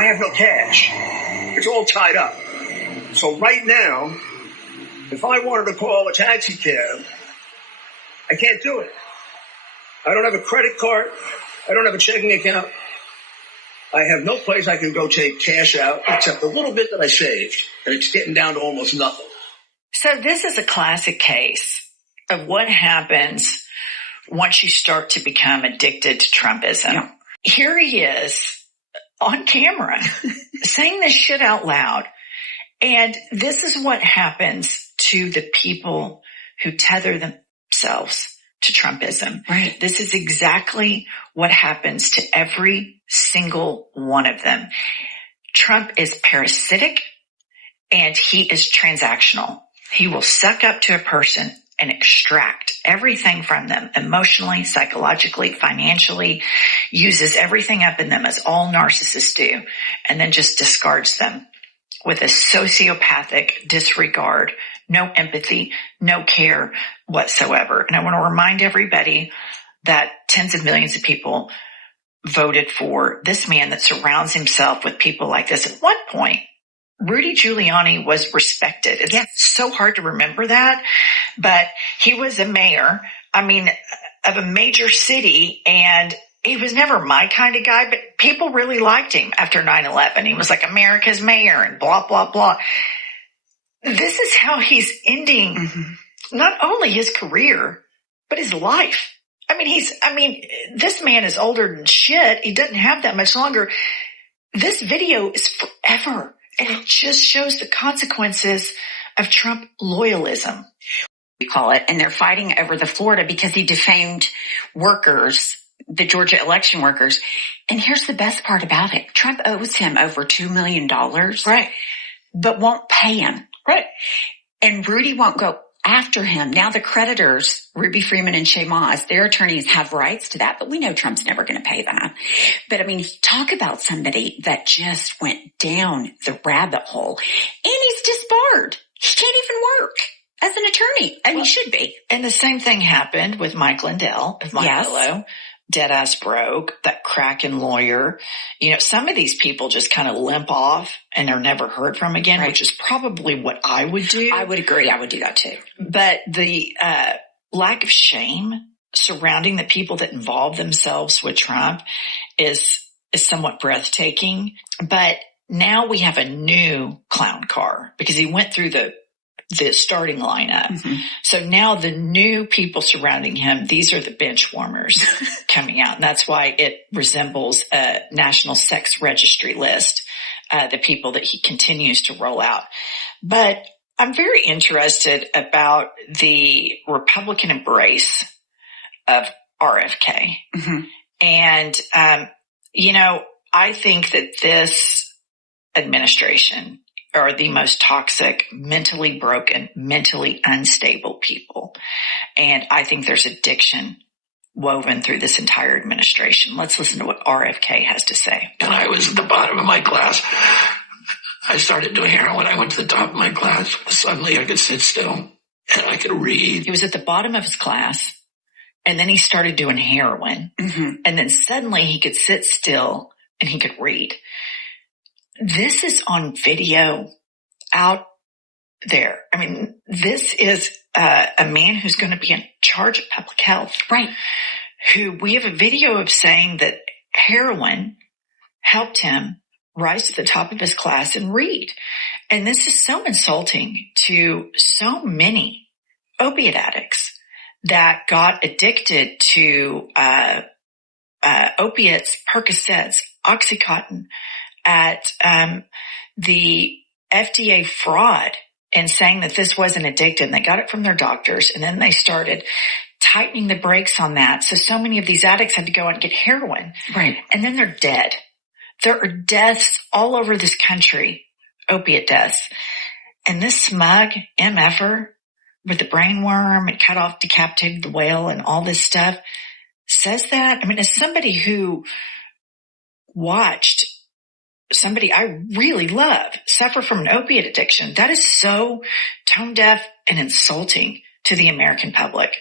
I have no cash. It's all tied up. So right now, if I wanted to call a taxi cab, I can't do it. I don't have a credit card. I don't have a checking account. I have no place I can go take cash out except the little bit that I saved. And it's getting down to almost nothing. So this is a classic case of what happens once you start to become addicted to Trumpism. Yeah. Here he is on camera saying this shit out loud. And this is what happens to the people who tether themselves to Trumpism. Right. This is exactly what happens to every single one of them. Trump is parasitic and he is transactional. He will suck up to a person and extract everything from them emotionally, psychologically, financially, uses everything up in them as all narcissists do, and then just discards them with a sociopathic disregard, no empathy, no care whatsoever. And I want to remind everybody that tens of millions of people voted for this man that surrounds himself with people like this. At one point, Rudy Giuliani was respected. It's so hard to remember that, but he was a mayor, of a major city, and he was never my kind of guy, but people really liked him after 9/11. He was like America's mayor and blah, blah, blah. This is how he's ending not only his career, but his life. This man is older than shit. He doesn't have that much longer. This video is forever. And it just shows the consequences of Trump loyalism, we call it. And they're fighting over the Florida because he defamed workers, the Georgia election workers. And here's the best part about it. Trump owes him over $2 million. Right. But won't pay him. Right. And Rudy won't go after him. Now the creditors, Ruby Freeman and Shay Moss, their attorneys have rights to that, but we know Trump's never going to pay that. But talk about somebody that just went down the rabbit hole, and he's disbarred. He can't even work as an attorney. He should be. And the same thing happened with Mike Lindell of Montello. Dead ass broke, that Kraken lawyer. Some of these people just kind of limp off and are never heard from again, which is probably what I would do. I would agree. I would do that too. But the lack of shame surrounding the people that involve themselves with Trump is somewhat breathtaking. But now we have a new clown car because he went through the starting lineup. So now the new people surrounding him, these are the bench warmers coming out. And that's why it resembles a national sex registry list, the people that he continues to roll out. But I'm very interested about the Republican embrace of RFK. And, I think that this administration are the most toxic, mentally broken, mentally unstable people. And I think there's addiction woven through this entire administration. Let's listen to what RFK has to say. And I was at the bottom of my class. I started doing heroin. I went to the top of my class. Suddenly I could sit still and I could read. He was at the bottom of his class, and then he started doing heroin. And then suddenly he could sit still and he could read. This is on video out there. This is a man who's going to be in charge of public health. Right. Who we have a video of saying that heroin helped him rise to the top of his class and read. And this is so insulting to so many opiate addicts that got addicted to opiates, Percocets, Oxycontin, at the FDA fraud and saying that this wasn't addictive. And they got it from their doctors, and then they started tightening the brakes on that. So many of these addicts had to go out and get heroin. Right. And then they're dead. There are deaths all over this country, opiate deaths. And this smug MFer with the brain worm and cut off, decapitated the whale and all this stuff says that. As somebody who watched somebody I really love suffer from an opiate addiction, that is so tone deaf and insulting to the American public.